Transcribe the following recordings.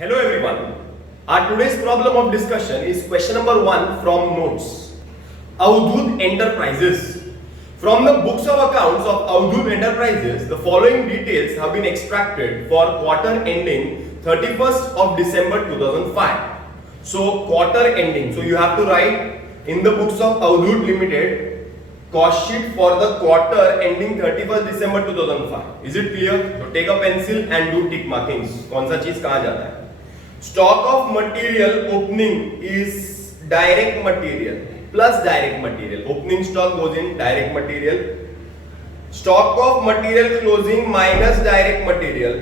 Hello everyone. Our today's problem of discussion is question number 1 from notes. Avadhoot Enterprises. From the books of accounts of Avadhoot Enterprises, the following details have been extracted for quarter ending 31st of December 2005. So quarter ending. So you have to write in the books of Avadhoot Limited cost sheet for the quarter ending 31st December 2005. Is it clear? So take a pencil and do tick markings. कौन सा चीज कहाँ जाता है? Stock of material opening is direct material plus direct material. Opening stock goes in direct material. Stock of material closing minus direct material.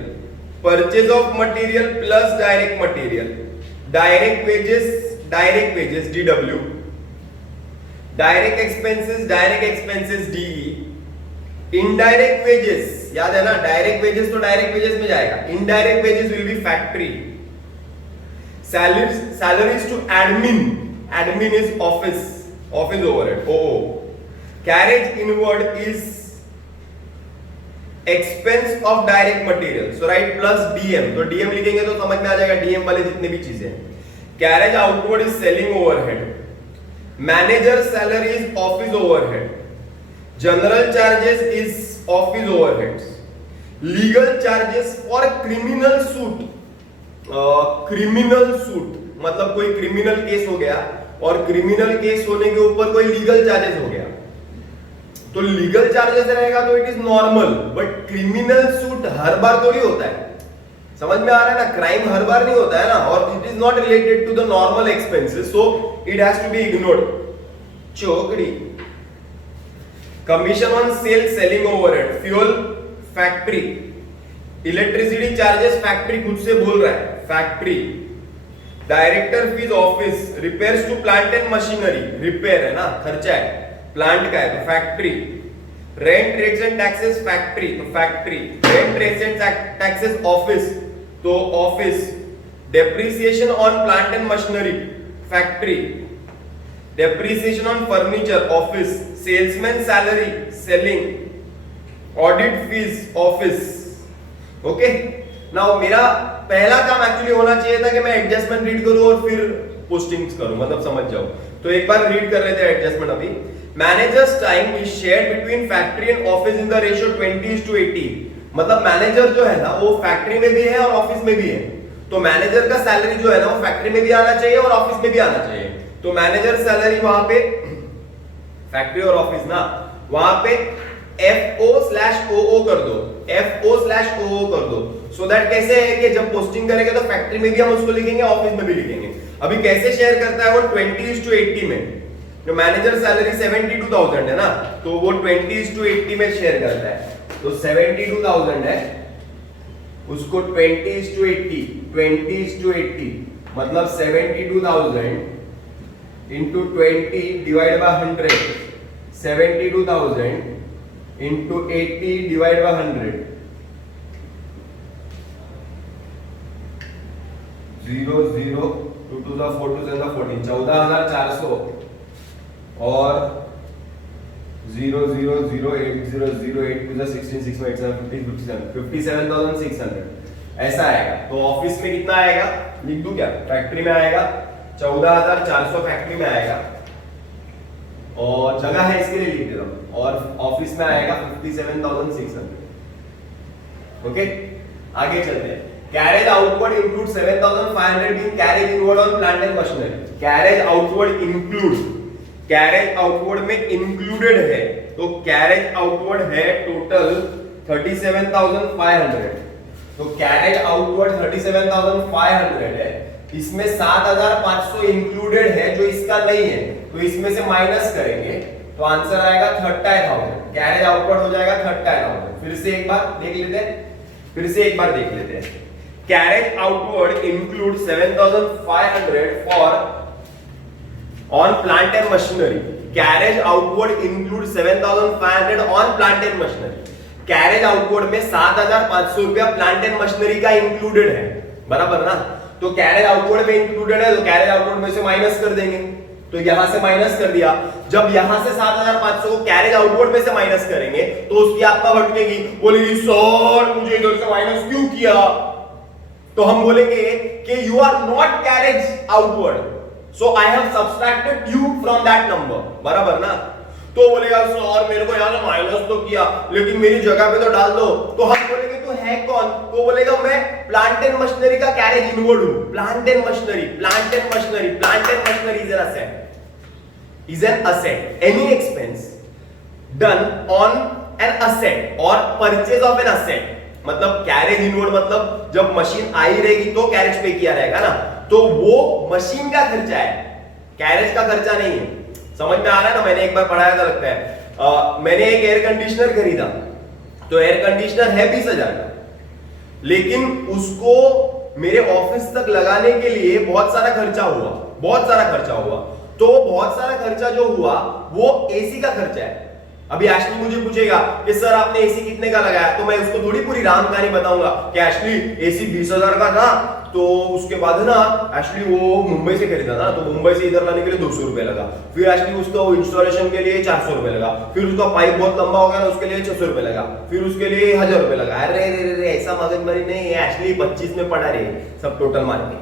Purchase of material plus direct material. Direct wages DW. Direct expenses DE. Indirect wages याद है ना, direct wages तो direct wages में जाएगा. Indirect wages will be factory. Salaries to admin is office overhead OO. Carriage inward is expense of direct material. So right plus DM. तो DM लिखेंगे तो समझ में आ जाएगा DM वाले जितने भी चीजें. Carriage outward is selling overhead. Manager salary is office overhead. General charges is office overheads. Legal charges for criminal suit. Criminal suit मतलब कोई क्रिमिनल केस हो गया और क्रिमिनल केस होने के ऊपर कोई लीगल चार्जेस हो गया, तो लीगल चार्जेस रहेगा तो it is normal. But criminal suit हर बार थोड़ी होता है. समझ में आ रहा है ना, क्राइम हर बार नहीं होता है ना, और it is not related to the normal expenses, so it has to be ignored. चौकड़ी. Commission on sale selling overhead. Fuel factory. Electricity charges factory खुद से बोल रहा है factory. Director fees office. Repairs to plant and machinery. Repair है ना, खर्चा है, प्लांट का है तो factory. Rent rates and taxes factory तो factory. Rent rates and taxes office तो office. Depreciation on plant and machinery factory. Depreciation on furniture office. Salesman salary selling. Audit fees office. Okay. Now मेरा पहला काम actually होना चाहिए था कि मैं एडजस्टमेंट रीड करूं और फिर पोस्टिंग्स करूं, मतलब समझ जाओ. तो एक बार रीड कर लेते हैं एडजस्टमेंट अभी. Managers time is shared between factory and office in the ratio 20:80. मतलब मैनेजर जो है ना वो फैक्ट्री में भी है और ऑफिस में भी है, तो मैनेजर का सैलरी जो है ना वो फैक्ट्री में भी आना चाहिए और ऑफिस में भी आना चाहिए. तो मैनेजर सैलरी वहां पे फैक्ट्री और ऑफिस ना, वहां पे FO/OO कर दो. FO/OO कर दो. सो दैट कैसे है कि जब पोस्टिंग करेंगे तो फैक्ट्री में भी हम उसको लिखेंगे, ऑफिस में भी लिखेंगे. अभी कैसे शेयर करता है वो 20:80 में. जो मैनेजर सैलरी 72,000 है ना, तो वो 20:80 में शेयर करता है. तो 72,000 है, उसको 20:80 मतलब 72,000 into 20 divided by 100. 72,000 into 80 divided by 100. 0 0 2 2 4 2 7 14 14,400 और 0 0 0 8 0 0 8 2 16 6 8 7 50 57 57,600 ऐसा आएगा. तो ऑफिस में कितना आएगा लिख दूं क्या? फैक्ट्री में आएगा 14,400 फैक्ट्री में आएगा, और जगह है इसके लिए लिख देता हूं, और ऑफिस में आएगा 57,600. ओके, आगे चलते हैं. Carriage outward include 7,500 being carriage inward on plant and machinery. Carriage outward include, carriage outward में इंक्लूडेड है, तो कैरेज आउटवर्ड है टोटल 37,500. तो कैरेज आउटवर्ड 37,500 है, इसमें 7,500 इंक्लूडेड है जो इसका नहीं है, तो इसमें से माइनस करेंगे तो आंसर आएगा 30,000. कैरेज आउटवर्ड हो जाएगा 30,000. फिर से एक बार देख लेते हैं. Carriage outward include 7,500 for on plant and machinery. Carriage outward include 7,500 on plant and machinery. Carriage outward में 7,500 रुपया प्लांट एंड मशीनरी का इंक्लूडेड है, बराबर ना. तो कैरेज आउटवर्ड में इंक्लूडेड है, तो कैरेज आउटवर्ड में से माइनस कर देंगे. तो यहां से माइनस कर दिया. जब यहां से 7,500 को कैरेज आउटवर्ड में से माइनस करेंगे तो उसकी आपका भटकेगी, बोलेगी सर मुझे इधर से माइनस क्यों किया. तो हम बोलेंगे कि you are not carriage outward, so I have subtracted you from that number, बराबर ना। तो बोलेगा सर मेरे को यहां से माइनस तो किया लेकिन मेरी जगह पे तो डाल दो, तो हम बोलेंगे तो है कौन, तो बोलेगा मैं प्लांट एंड मशीनरी का कैरेज इनवर्ड हूं। Plant and machinery, plant and machinery, plant and machinery is an asset, is an asset. Any expense done on an asset or purchase of an asset, मतलब carriage inward मतलब जब machine आई रहेगी तो carriage पे किया रहेगा ना, तो वो मशीन का खर्चा है, कैरेज का खर्चा नहीं है। समझ में आ रहा है ना, मैंने एक बार पढ़ाया था लगता है। मैंने एक एयर कंडीशनर खरीदा, तो एयर कंडीशनर है 20,000 का, लेकिन उसको मेरे ऑफिस तक लगाने के लिए बहुत सारा खर्चा हुआ, बहुत सारा खर्चा हुआ। तो बहुत सारा खर्चा जो हुआ वो एसी का खर्चा है। अभी एशली मुझे पूछेगा कि सर आपने एसी कितने का लगाया, तो मैं उसको थोड़ी पूरी राम कहानी बताऊंगा कि एशली एसी 20,000 का था, तो उसके बाद ना एशली वो मुंबई से खरीदा ना, तो मुंबई से इधर लाने के लिए 200 रुपए लगा, फिर एशली उसको इंस्टॉलेशन के लिए 400 रुपए लगा, फिर उसका पाइप बहुत लंबा हो गया ना उसके लिए 600 रुपए लगा, फिर उसके लिए 1000 रुपए लगा। अरे ऐसा मगजमारी नहीं है, एशली 25 में पड़ा रही सब टोटल मार के।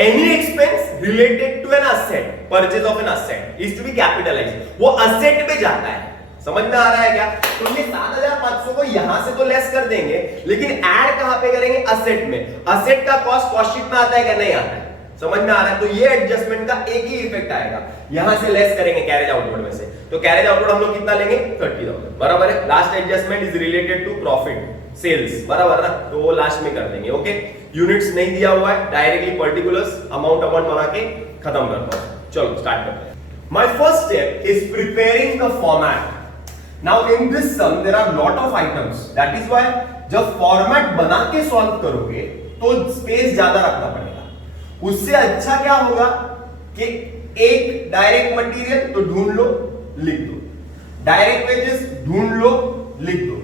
Any expense related to an asset, purchase of an asset is to be capitalized, वो asset पे जाता है। समझ में आ रहा है क्या? तो ये 7,500 को यहां से तो लेस कर देंगे, लेकिन ऐड कहां पे करेंगे? असेट में। असेट का कॉस्ट कॉस्ट शीट में आता है क्या? नहीं आता है। समझ में आ रहा है? तो ये एडजस्टमेंट का एक ही इफेक्ट आएगा, यहां से लेस करेंगे कैरेज आउटवर्ड में से। तो कैरेज आउटवर्ड हम लोग कितना लेंगे? 30,000, बराबर है। Last adjustment is related to profit sales, बराबर ना, तो वो लास्ट में कर देंगे। ओके, यूनिट्स नहीं दिया हुआ है, डायरेक्टली पर्टिकुलर्स अमाउंट बना के खत्म करता हूं। चलो स्टार्ट करते हैं। My first step is preparing the format. Now in this sum there are lot of items, that is why जब फॉर्मेट बना के सॉल्व करोगे तो स्पेस ज्यादा रखना पड़ेगा। उससे अच्छा क्या होगा कि एक डायरेक्ट मटेरियल तो ढूंढ लो, लिख दो, डायरेक्ट वेजेस ढूंढ लो, लिख दो,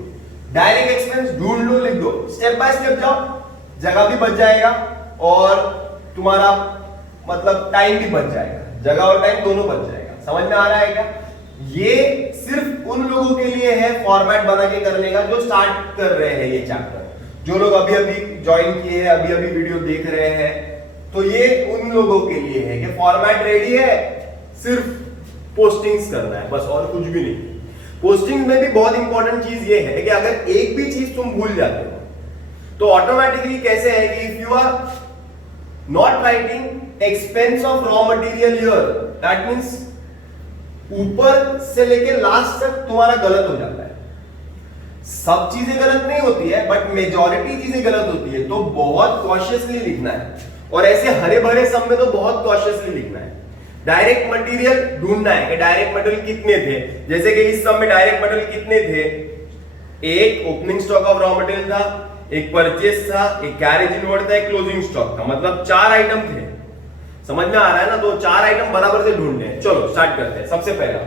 डायरेक्ट एक्सपेंस ढूंढ लो, लिख दो। स्टेप बाय स्टेप जाओ, जगह भी बच जाएगा और तुम्हारा मतलब टाइम भी बच जाएगा, जगह और टाइम दोनों बच जाएगा। समझ में आ रहा है क्या? ये सिर्फ उन लोगों के लिए है फॉर्मेट बना के करने का जो स्टार्ट कर रहे हैं ये चैप्टर। जो लोग अभी अभी ज्वाइन किए हैं, अभी अभी वीडियो देख रहे हैं, तो ये उन लोगों के लिए है कि फॉर्मेट रेडी है, सिर्फ पोस्टिंग्स करना है बस, और कुछ भी नहीं। पोस्टिंग में भी बहुत इंपॉर्टेंट चीज ये है कि अगर एक भी चीज तुम भूल जाते हो तो ऑटोमेटिकली कैसे है कि if you are not writing expense of raw material here, that means ऊपर से लेके लास्ट तक तुम्हारा गलत हो जाता है। सब चीजें गलत नहीं होती है, बट मेजॉरिटी चीजें गलत होती है, तो बहुत कॉशियसली लिखना है। और ऐसे हरे भरे सम में तो बहुत कॉशियसली लिखना है। डायरेक्ट मटेरियल ढूंढना है कि डायरेक्ट मटेरियल कितने थे, जैसे कि इस सम में डायरेक्ट मटेरियल कितने थे? एक opening stock of raw material था, एक परचेस था, एक कैरेज इनवर्ड था, एक क्लोजिंग स्टॉक था, मतलब 4 आइटम थे। समझ में आ रहा है ना? तो 4 आइटम बराबर से ढूंढने हैं। चलो स्टार्ट करते हैं। सबसे पहला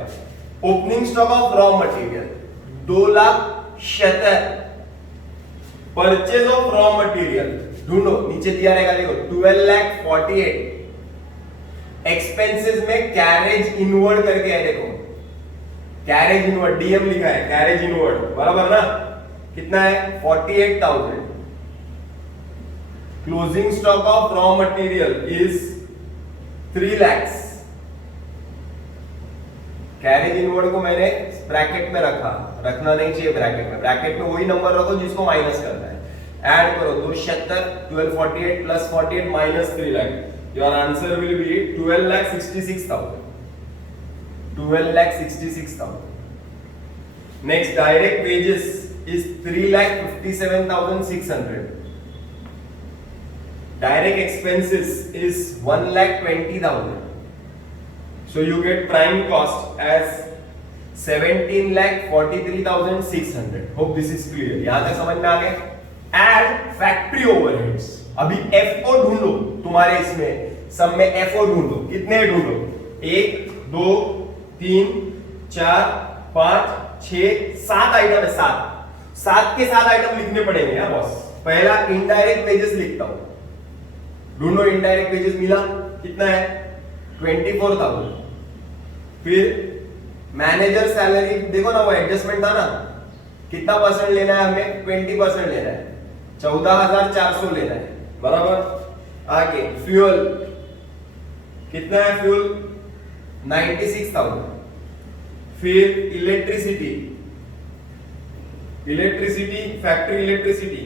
opening stock of raw material 2,76,000। Purchase of raw material ढूंढो, नीचे दिया रहेगा, देखो 12,48,000। एक्सपेंसेस में कैरेज इनवर्ड करके है, देखो कैरेज इनवर्ड डीएम लिखा है, कैरेज इनवर्ड बराबर ना, कितना है? 48,000। Closing stock of raw material is 3 lakhs। Carriage inward को मैंने ब्रैकेट में रखना नहीं चाहिए ब्रैकेट में, ब्रैकेट में वही नंबर रखो जिसको माइनस करना है। ऐड करो 276, 1248 plus 48 minus 3 lakh, your answer will be 12,66,000। 12,66,000। Next direct wages is 3,57,600. Direct expenses is 1,20,000. So you get prime cost as 17,43,600. Hope this is clear. यहां तक समझ में आ गया? Add factory overheads. अभी FO ढूंढो, तुम्हारे इसमें सब में FO ढूंढो। कितने ढूंढो? 1 2 3 4 5 6 7 आइटम है। 7 के 7 आइटम लिखने पड़ेंगे यार बॉस। पहला इनडायरेक्ट वेजेस लिखता हूं, ढूंढो इनडायरेक्ट वेजेस मिला, कितना है? 24,000। फिर मैनेजर सैलरी देखो ना, वो एडजस्टमेंट था ना, कितना परसेंट लेना है हमें? 20% लेना है, 14,400 लेना है। बराबर। आगे फ्यूल कितना है, फ्यूल 96,000। फिर इलेक्ट्रिसिटी, इलेक्ट्रिसिटी फैक्ट्री इलेक्ट्रिसिटी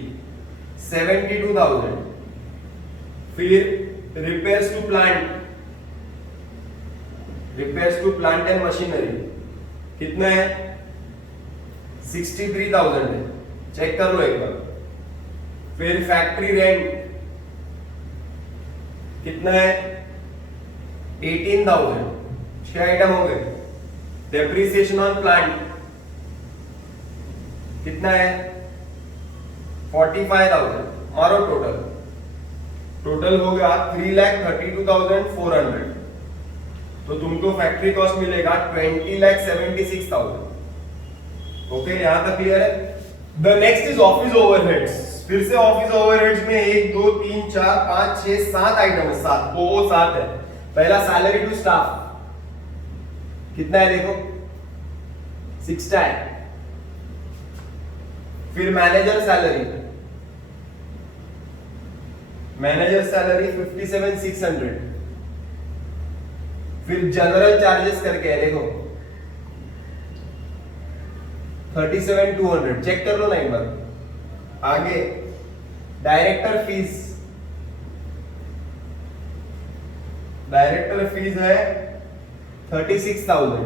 72,000। फिर repairs to plant, repairs to plant and machinery कितना है, 63,000 है, चेक कर लो एक बार। फिर फैक्ट्री रेंट कितना है, 18,000, 6 आइटम हो गए। डेप्रिसिएशन ऑन प्लांट कितना है, 45,000। मारो टोटल, टोटल हो गया 3,32,400। तो तुमको फैक्ट्री कॉस्ट मिलेगा 20,76,000। ओके, यहां तक क्लियर है। The next is office overheads. फिर से ऑफिस ओवरहेड्स में 1 2 3 4 5 6 7 आइटम है, 7 वो 7 है। पहला सैलरी टू स्टाफ कितना है, देखो 6 है। फिर मैनेजर सैलरी, मैनेजर सैलरी 57,600। फिर जनरल चार्जेस करके है, देखो 37,200, चेक कर लो ना एक बार। आगे डायरेक्टर फीस, डायरेक्टर फीस है 36,000।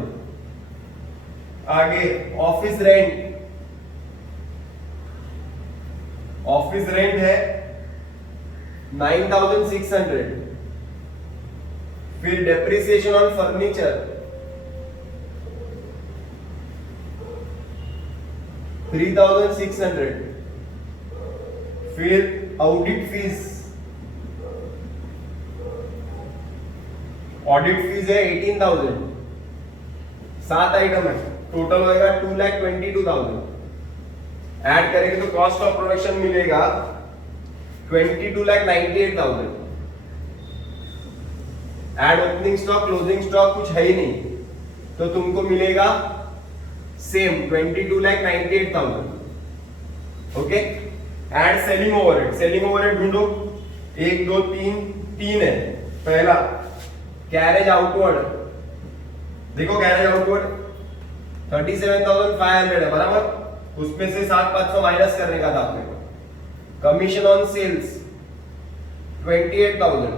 आगे ऑफिस रेंट, ऑफिस रेंट है 9,600। फिर डेप्रिसिएशन ऑन फर्नीचर 3,600। फिर ऑडिट फीस, ऑडिट फीस है 18,000, 7 आइटम है, टोटल होएगा 2,22,000। ऐड करेंगे तो कॉस्ट ऑफ प्रोडक्शन मिलेगा 22,98,000। Add opening stock closing stock कुछ है ही नहीं, तो तुमको मिलेगा same 22,98,000। Okay, add selling overhead, selling overhead ढूंढो, 1 2 3 है। पहला कैरेज आउटवर्ड, देखो कैरेज आउटवर्ड 37,500 है, बराबर। उसमें से 7,500 माइनस करने का था अपने को। Commission on sales 28,000।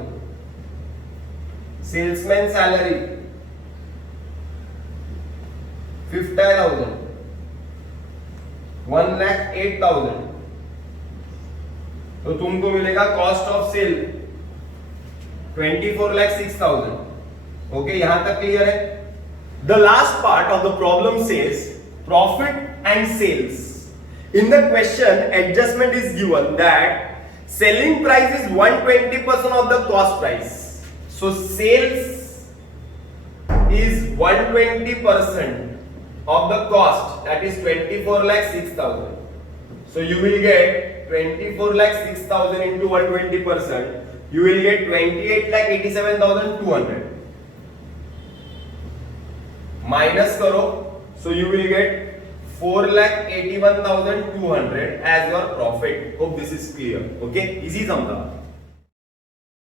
Salesman salary 50,000, 1,08,000। तो तुमको मिलेगा कॉस्ट ऑफ सेल 24,06,000। ओके, यहां तक क्लियर है। The last part of the problem says profit and sales. In the question, adjustment is given that selling price is 120% of the cost price. So sales is 120% of the cost, that is 24,06,000. So you will get 24,06,000 into 120%. You will get 28,87,200. Minus करो, so you will get 4,81,200 as your profit. Hope this is clear. Okay, easy समझा.